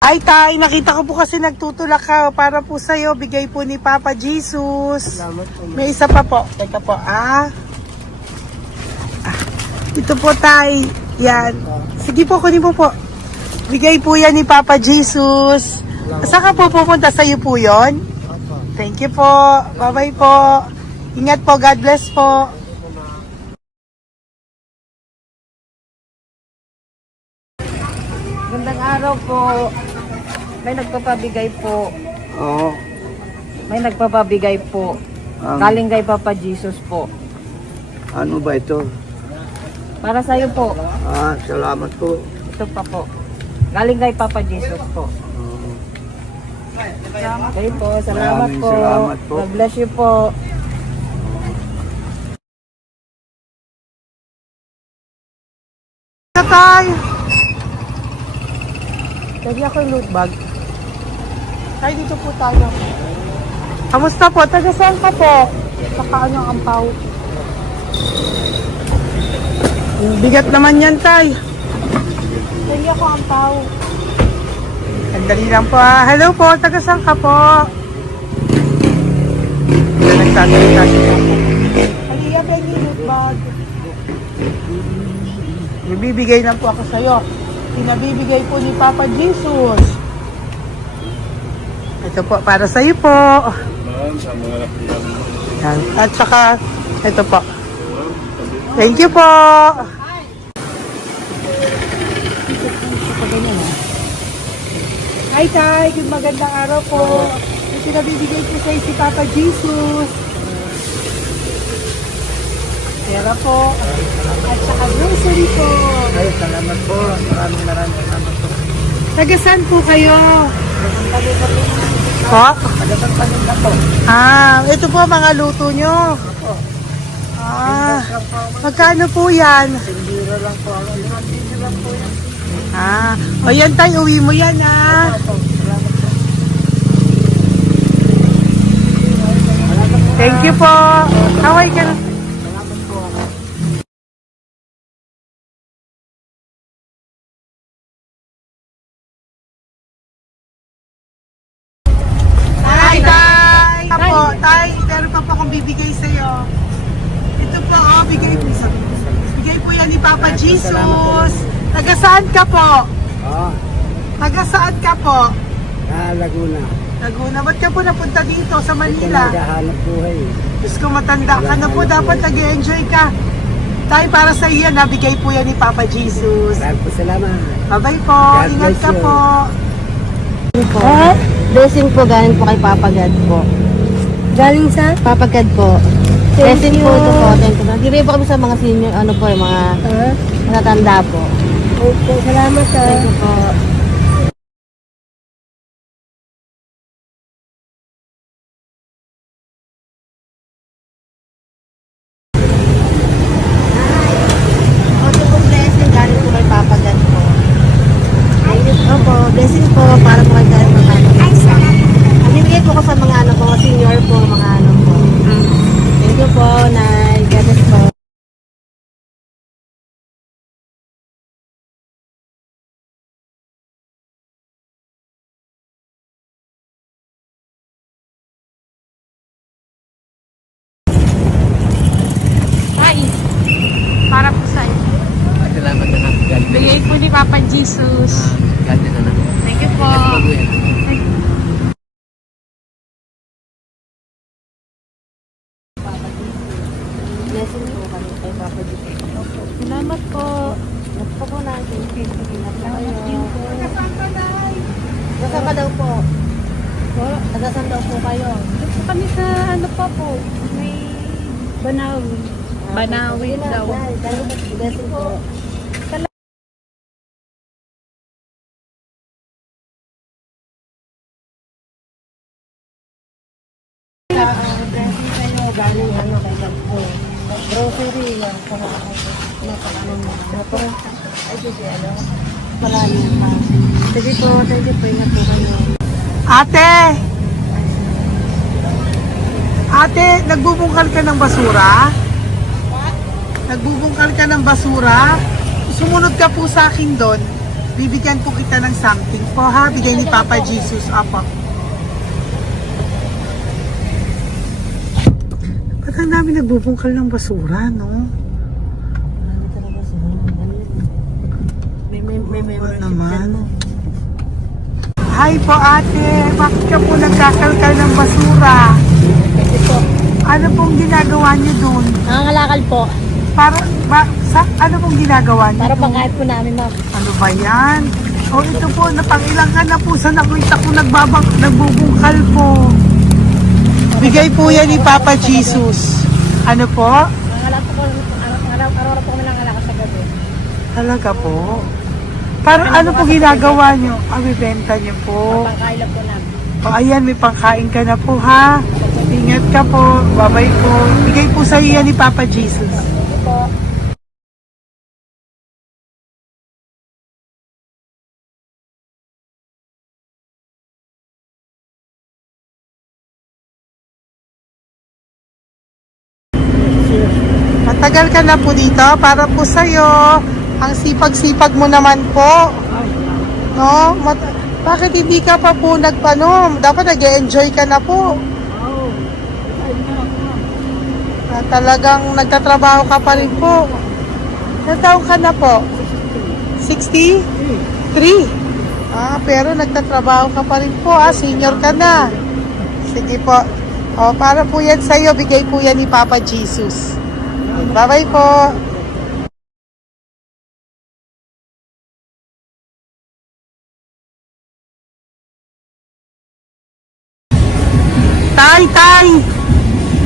Ay, tay, nakita ko po kasi nagtutulak ka para po sa'yo. Bigay po ni Papa Jesus. May isa pa po. Teka po, Ito po, tay. Yan. Sige po, kunin po po. Bigay po yan ni Papa Jesus. Saan ka po pupunta? Sa'yo po yon? Thank you po. Bye-bye po. Ingat po. God bless po. Gandang araw po. May nagpapabigay po. Oo. May nagpapabigay po. Galing kay Papa Jesus po. Ano ba ito? Para sa'yo po. Salamat po. Ito pa po. Galing kay Papa Jesus po. Okay po. Salamat Maraming po. salamat po. God bless you po. Tatay! Lagi ako yung loot bag. Tay, dito po tayo. Kamusta po? Taga saan ka po? Saka ano ang ampaw? Bigat naman yan, tay. Lagi ako ampaw. Sandali lang po. Hello po, taga saan ka po? Nagsasalita siya. Halika, Benny, loot bag. Ibibigay lang po ako sa'yo. Pinabibigay po ni Papa Jesus. Ito po, para sa'yo po. Yan. At saka, ito po. Thank you po. Hi, Tay. Good magandang araw po. Yung pinabibigay po sa'yo si Papa Jesus. Pera po. At saka grocery po. Ay, salamat po. Maraming salamat po. Taga saan po kayo? Po? Tagapagpanin na po. Ito po mga luto nyo. Magkano po yan? Biro lang po. Biro lang po yan. O yan tayo, uwi mo yan Thank you po. Kaway ka na. Hi, Tay! Tay, meron pa po akong bibigay sa'yo. Ito po, bigay po yan ni Papa Jesus. Taga saan ka po? Taga saan ka po? Laguna. Laguna. Ba't ka po napunta dito sa Manila? Naghahanap buhay. Diyos ko, matanda ka na po. Dapat nag-enjoy ka. Tay, para sa iyo, nabigay po yan ni Papa Jesus. Maraming po salamat. Bye-bye po. God Ingat bless ka you. po. Blessing po galing po kay Papa God po. Galing sa? Papa God po. Blessing po ito po. Thank you. Nagbibigay po kami sa mga senior, yung mga matatanda po. Okay, salamat sa. Thank you po. Ito po blessing galing po kay Papa God po. Opo, blessing po para po kay God mga Nagbibigay po ko sa mga senior po, mga po. Thank you po, Nay. God bless po. Para po sa iyo. Salamat na lang. Bigay po ni Papa Jesus. God na lang. Thank you po. Blessing po kami kay Papa Jesus. Salamat po. Ito po natin. Salamat din po. Nasaan ka daw po? Nasaan daw po kayo? Dito kami sa ano pa po. May Banawi. Banawi daw. Blessing po. Blessing kayo. Galing kay God po. Grocery yan. Ay, sige, Malalim pa. Sige po, thank you po. Ingat po kayo. Ate! Ate, nagbubungkal ka ng basura? Nagbubungkal ka ng basura? Sumunod ka po sa akin doon. Bibigyan po kita ng something po ha. Bigay ni Papa Jesus. Apo. Ba't ang dami nagbubungkal ng basura, no? Oo naman. Hi po ate, bakit ka po nagkakalkal ng basura? Ano pong ginagawa niyo doon? Nangangalakal po. Ano pong ginagawa niyo Para doon? pangkait po namin, ma'am. Ano ba yan? O ito po, napangilang ka na po sa nakita ko nagbubungkal po. Bigay po yan ni Papa Jesus. Ano po? Nangangalakal po, araw-araw po kami nangangalakal sa gabi. Talaga po? Para ano po ginagawa niyo? Bibenta niyo po. Pangkain lang po namin. O ayan, may pangkain ka na po ha. Ingat ka po. Bye-bye po. Bigay po sa iyo yan ni Papa Jesus. Po. Matagal ka na po dito para po sa iyo. Ang sipag-sipag mo naman po. No? Bakit hindi ka pa po nagpanom? Dapat nag-enjoy ka na po. Talagang nagtatrabaho ka pa rin po. Ilang taon ka na po? 63? Pero nagtatrabaho ka pa rin po. Senior ka na. Sige po. Para po yan sa'yo. Bigay po yan ni Papa Jesus. Bye-bye po.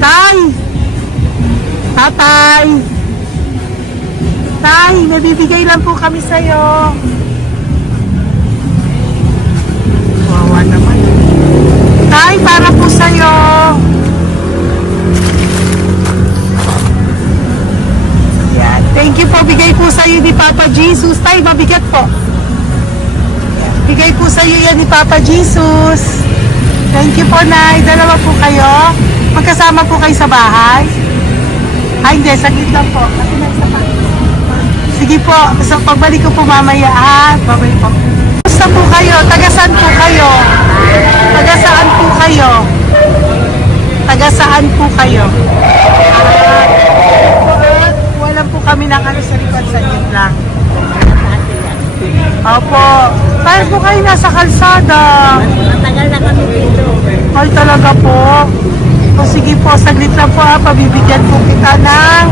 Tay! Tatay! Tay, may bibigay lang po kami sa'yo. Wawa naman. Tay, para po sa'yo. Yan. Thank you po. Bigay po sa'yo ni Papa Jesus. Tay, mabigat po. Yan. Bigay po sa'yo yan ni Papa Jesus. Thank you po, Nay. Dalawa po kayo. Magkasama po kayo sa bahay. Ay, hindi. Saglit lang po. Kasi nasa sige po. So, pagbalik ko po mamaya. Babay po. Gusto po kayo? Tagasaan po kayo? Tagasaan po kayo? Tagasaan po kayo? Wala po kami ng ano sa likod. Saglit lang. Opo. Paano po kayo nasa kalsada? Matagal na kami dito. Ay, talaga po. O sige po, saglit lang po pabibigyan po kita ng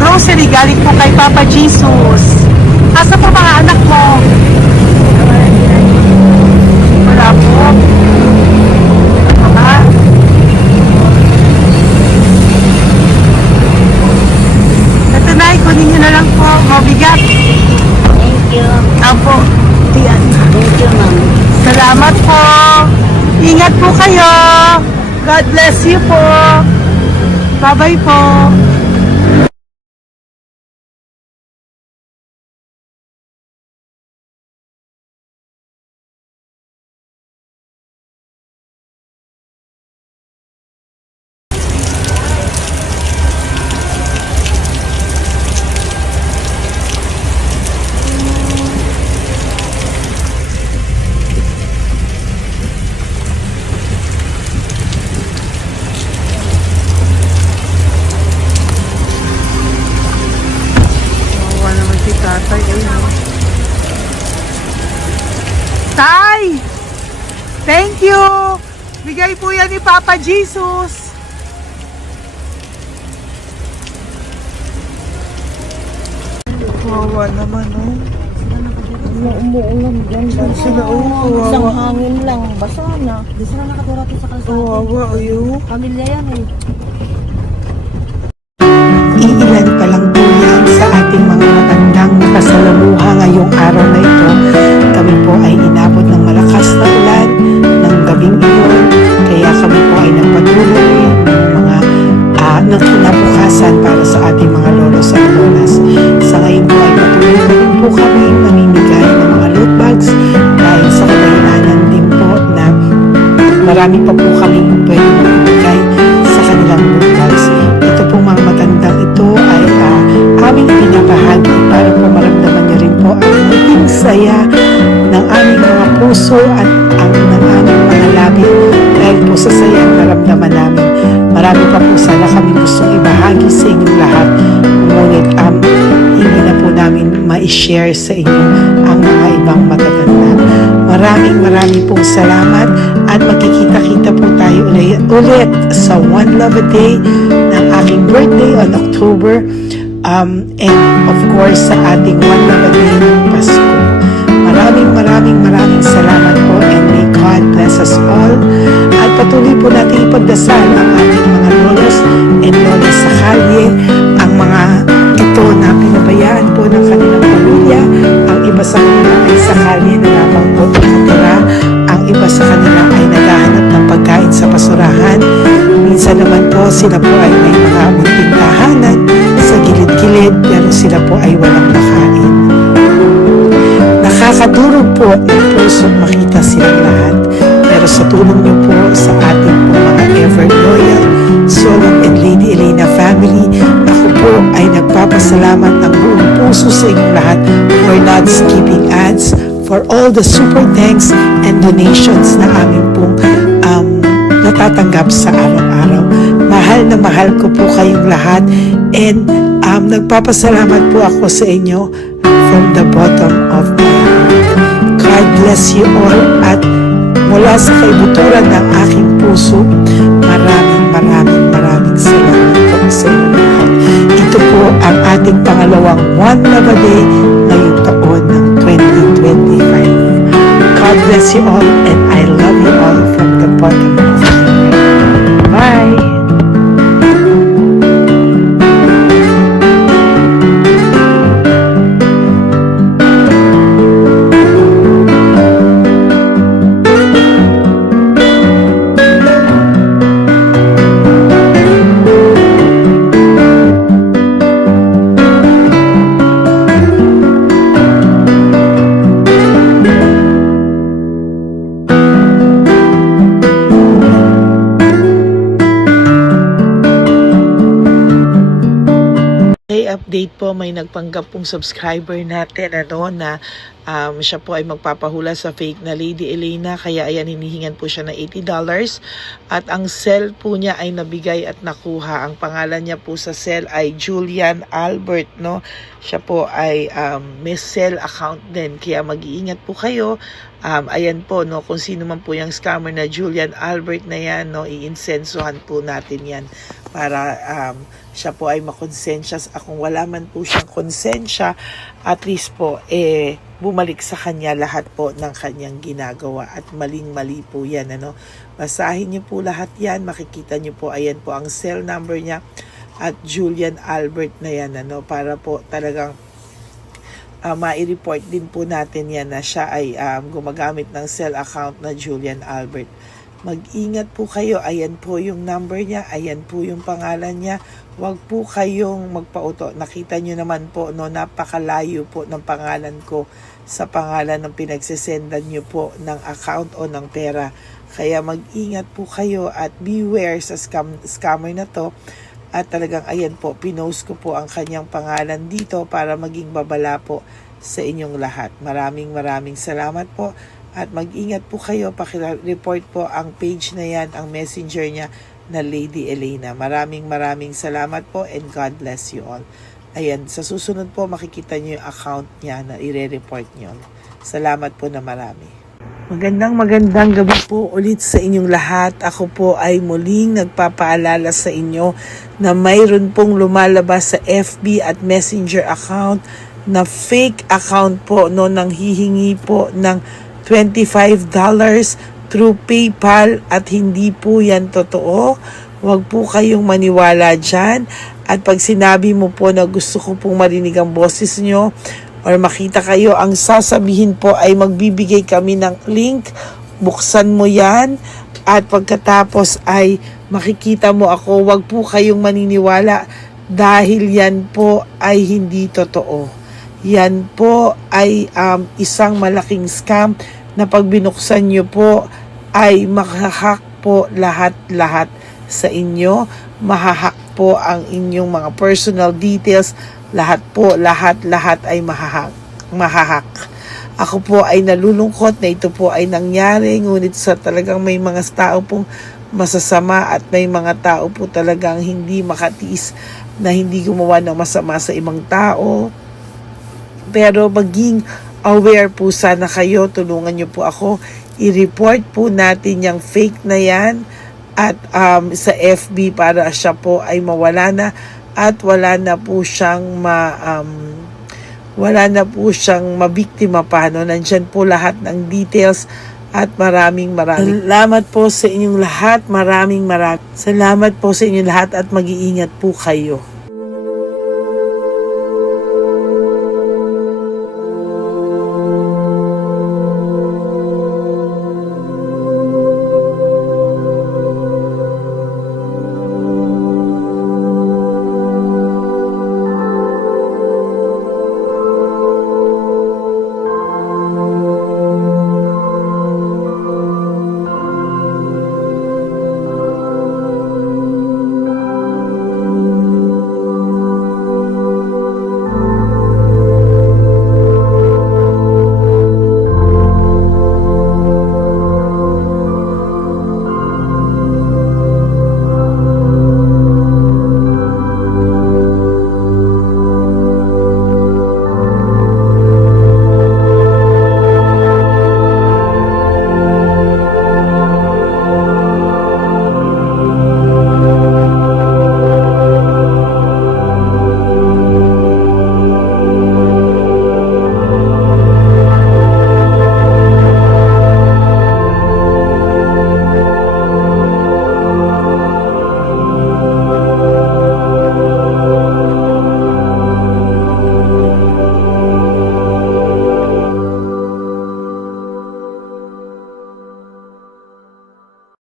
grocery galing po kay Papa Jesus. Asa po mga anak mo? Wala po. Mama? Ito na, kunin nyo na lang po. Mabigat. Thank you. Apo. Yan. Thank you, ma'am. Salamat po. Ingat po kayo. God bless you po. Bye-bye po. Tatay, ayun. Tay! Thank you! Bigay po yan ni Papa Jesus. Wawa naman, oh. Umuulan dyan. Sila, oh. Isang Wawa. hangin lang. Basa na. Di sila nakatira po sa kalsada. Wawa, ayun. Pamilya yan eh. Iilan pa lang po yan sa ating mga matandang nakasalamuha ngayong araw na ito. Kami po ay inabot ng malakas na ulan ng gabing iyon. Kaya kami po ay nagpatuloy ng mga ng kinabukasan para sa ating mga lolos at lolas. Sa ngayon po ay patuloy pa rin po kami mamimigay ng mga loot bags dahil sa kadahilanan din po na marami pa po kami pwede mamimigay sa kanilang loot bags. Ito po mga matandang ito ay aming pinapahagi para po maramdaman niyo rin po ang muling saya ng aming mga puso at ang ng aming mga labi dahil po sa saya ang naramdaman namin. Marami pa po sana kami gustong ibahagi sa inyong lahat, ngunit hindi na po namin ma-share sa inyo ang mga ibang matatanda. Maraming pong salamat at magkikita-kita po tayo ulit sa One Love a Day ng aking birthday on October and of course sa ating One Love a Day ng Pasko. Maraming salamat po and may God bless us all. At patuloy po natin ipagdasal ang ating mga lolos and lolas sa kalye, ang mga ito na pinabayaan po ng kanilang pamilya. Ang iba sa kanila ay sa kalye na lamang po nakatira. Ang iba sa kanila ay naghahanap ng pagkain sa basurahan. Minsan naman po sila po ay may mga munting tahanan sa gilid-gilid pero sila po ay walang makain. Nakakadurog po ng puso makita silang lahat. Pero sa tulong niyo po sa ating po mga ever loyal Solon and Lady Elena family, ako po ay nagpapasalamat ng buong puso sa inyong lahat for not skipping ads, for all the super thanks and donations na amin pong natatanggap sa araw-araw. Mahal na mahal ko po kayong lahat and nagpapasalamat po ako sa inyo from the bottom of my heart. God bless you all at mula sa kaibuturan ng aking puso, maraming salamat po sa inyo lahat. Ito po ang ating pangalawang One Love a Day ngayong taon ng 2025. God bless you all and I love you all from the bottom of my heart. Bye! update po, may nagpanggap pong subscriber natin na siya po ay magpapahula sa fake na Lady Elena, kaya ayan, hinihingan po siya ng $80 at ang cell po niya ay nabigay at nakuha. Ang pangalan niya po sa cell ay Julian Albert, no? Siya po ay may cell account din, kaya mag-iingat po kayo. Ayan po, no, kung sino man po yung scammer na Julian Albert na yan, no, iinsensuhan po natin yan para siya po ay makonsensya. Kung wala man po siyang konsensya, at least po bumalik sa kanya lahat po ng kanyang ginagawa, at maling-mali po yan, ano. Basahin niyo po lahat yan, makikita niyo po, ayan po ang cell number niya at Julian Albert na yan, ano, para po talagang mai-report din po natin yan na siya ay gumagamit ng cell account na Julian Albert. Mag-ingat po kayo, ayan po yung number niya, ayan po yung pangalan niya. Huwag po kayong magpauto. Nakita nyo naman po, no, napakalayo po ng pangalan ko sa pangalan ng pinagsesendan nyo po ng account o ng pera. Kaya mag-ingat po kayo at beware sa scammer na to. At talagang ayan po, pinost ko po ang kanyang pangalan dito para maging babala po sa inyong lahat. Maraming salamat po. At mag-ingat po kayo, pakireport po ang page na yan, ang messenger niya na Lady Elena. Maraming salamat po and God bless you all. Ayan, sa susunod po makikita niyo yung account niya na ire-report niyo. Salamat po na marami. Magandang gabi po ulit sa inyong lahat. Ako po ay muling nagpapaalala sa inyo na mayroon pong lumalabas sa FB at Messenger account na fake account po, no, nang hihingi po ng $25 through PayPal at hindi po yan totoo. Huwag po kayong maniwala dyan. At pag sinabi mo po na gusto ko pong marinig ang boses nyo or makita kayo, ang sasabihin po ay magbibigay kami ng link. Buksan mo yan at pagkatapos ay makikita mo ako. Huwag po kayong maniniwala dahil yan po ay hindi totoo. Yan po ay isang malaking scam na pag binuksan nyo po ay mahahack po lahat sa inyo. Mahahack po ang inyong mga personal details. Lahat ay mahahack. Ako po ay nalulungkot na ito po ay nangyari, ngunit sa talagang may mga tao pong masasama at may mga tao po talagang hindi makatiis na hindi gumawa ng masama sa ibang tao. Pero maging aware po sana kayo, tulungan niyo po ako, i-report po natin yung fake na yan at sa FB para siya po ay mawala na at wala na po siyang mabiktima pa, no? Nandyan po lahat ng details at maraming salamat po sa inyong lahat. Maraming salamat po sa inyong lahat at mag-iingat po kayo.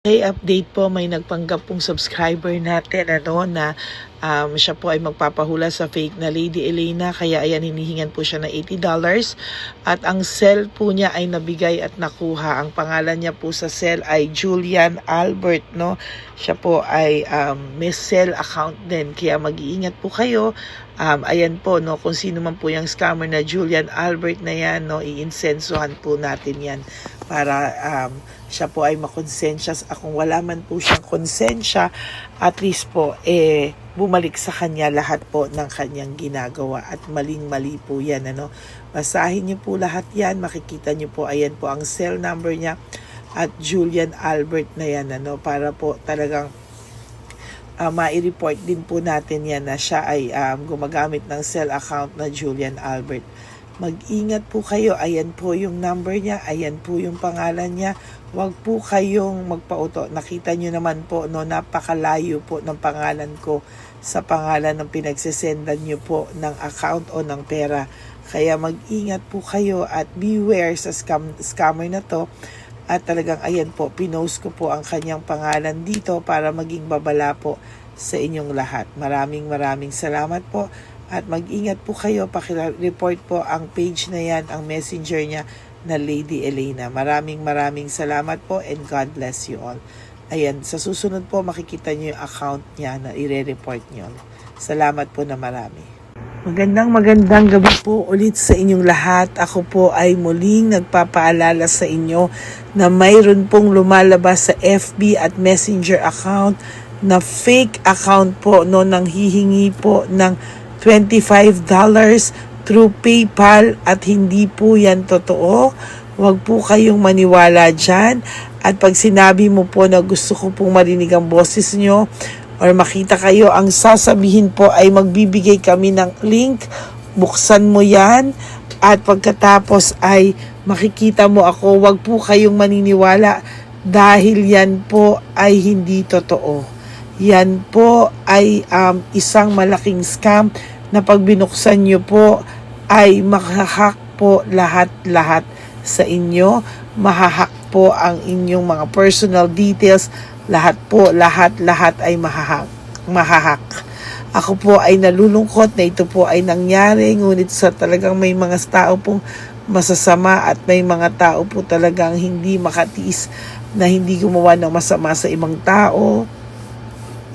Okay, update po, may nagpanggap pong subscriber natin na siya po ay magpapahula sa fake na Lady Elena, kaya ayan, hinihingan po siya ng $80 at ang cell po niya ay nabigay at nakuha. Ang pangalan niya po sa cell ay Julian Albert, no? Siya po ay may cell account din, kaya mag-iingat po kayo Ayan po, no, kung sino man po yung scammer na Julian Albert na yan, no, iinsensuhan po natin yan para siya po ay makonsensya. Kung wala man po siyang konsensya, at least po, bumalik sa kanya lahat po ng kanyang ginagawa at maling-mali po yan, ano. Basahin niyo po lahat yan, makikita niyo po, ayan po ang cell number niya at Julian Albert na yan, ano, para po talagang mai-report din po natin yan na siya ay gumagamit ng cell account na Julian Albert. Mag-ingat po kayo. Ayan po yung number niya. Ayan po yung pangalan niya. Huwag po kayong magpauto. Nakita nyo naman po, no, napakalayo po ng pangalan ko sa pangalan ng pinagsesendan nyo po ng account o ng pera. Kaya mag-ingat po kayo at beware sa scammer na to. At talagang ayan po, pinost ko po ang kanyang pangalan dito para maging babala po sa inyong lahat. Maraming salamat po. At mag-ingat po kayo, pakireport po ang page na yan, ang messenger niya na Lady Elena. Maraming salamat po and God bless you all. Ayan, sa susunod po makikita niyo yung account niya na i-report niyo. Salamat po na marami. Magandang gabi po ulit sa inyong lahat. Ako po ay muling nagpapaalala sa inyo na mayroon pong lumalabas sa FB at Messenger account na fake account po, no, nang hihingi po ng $25 through PayPal at hindi po yan totoo. Huwag po kayong maniwala dyan. At pag sinabi mo po na gusto ko pong marinig ang boses nyo or makita kayo, ang sasabihin po ay magbibigay kami ng link. Buksan mo yan at pagkatapos ay makikita mo ako. Huwag po kayong maniniwala dahil yan po ay hindi totoo. Yan po ay isang malaking scam na pag binuksan nyo po ay mahahack po lahat sa inyo. Mahahack po ang inyong mga personal details. Lahat ay mahahack. Ako po ay nalulungkot na ito po ay nangyari, ngunit sa talagang may mga tao pong masasama at may mga tao po talagang hindi makatiis na hindi gumawa ng masama sa ibang tao.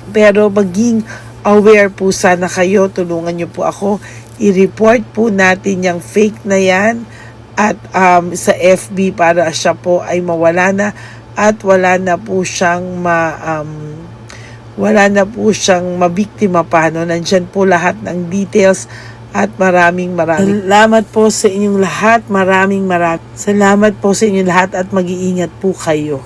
Pero maging aware po sana kayo, tulungan niyo po ako, i-report po natin yung fake na yan at sa FB para siya po ay mawala na at wala na po siyang mabiktima pa, no? Nandyan po lahat ng details at maraming salamat po sa inyong lahat. Maraming salamat po sa inyong lahat at mag-iingat po kayo.